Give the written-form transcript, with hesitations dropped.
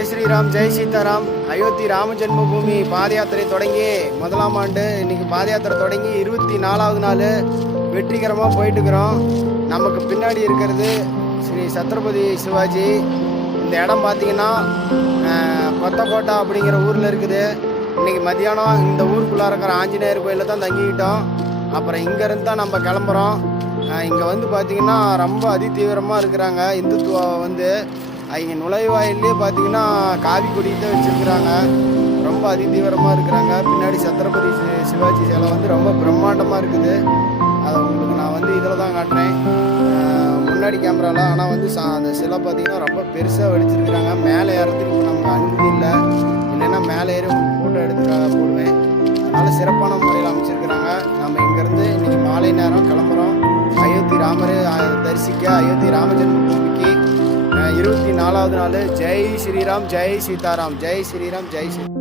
ஜெய் ஸ்ரீராம் ஜெய் சீதாராம். அயோத்தி ராம ஜென்மபூமி பாத யாத்திரை தொடங்கி முதலாம் ஆண்டு இன்னைக்கு பாத யாத்திரை தொடங்கி 24வது நாள் வெற்றிகரமாக போயிட்டுருக்குறோம். நமக்கு பின்னாடி இருக்கிறது ஸ்ரீ சத்ரபதி சிவாஜி. இந்த இடம் பார்த்திங்கன்னா கொத்தக்கோட்டை அப்படிங்கிற ஊரில் இருக்குது. இன்றைக்கி மத்தியானம் இந்த ஊருக்குள்ளே இருக்கிற ஆஞ்சநேயர் கோயிலில் தான் தங்கிக்கிட்டோம். அப்புறம் இங்கேருந்து தான் நம்ம கிளம்புறோம். இங்கே வந்து பார்த்திங்கன்னா ரொம்ப அதிதீவிரமாக இருக்கிறாங்க. இந்துத்துவா வந்து இங்கே நுழைவாயிலே பார்த்திங்கன்னா காவி கொடி தான் வச்சுருக்குறாங்க. ரொம்ப அதிதீவிரமாக இருக்கிறாங்க. பின்னாடி சத்ரபதி சிவாஜி சிலை வந்து ரொம்ப பிரம்மாண்டமாக இருக்குது. அதை உங்களுக்கு நான் வந்து இதில் தான் காட்டுறேன், முன்னாடி கேமராவில். ஆனால் வந்து அந்த சிலை பார்த்திங்கன்னா ரொம்ப பெருசாக வடிச்சிருக்கிறாங்க. மேலே ஏறதுக்கு இப்போ நமக்கு அனுமதி இல்லை, இல்லைன்னா மேலே ஏறி ஃபோட்டோ எடுத்து போடுவேன். அதனால் சிறப்பான முறையில் அமைச்சிருக்கிறாங்க. நம்ம இங்கேருந்து இன்றைக்கி மாலை நேரம் கிளம்புறோம். அயோத்தி ராமரை தரிசிக்க அயோத்தி ராம ஜென்மபூமிக்கு 24வது நாள். ஜெய் ஸ்ரீராம் ஜெய் சீதாராம். ஜெய் ஸ்ரீராம் ஜெய் சீதாராம்.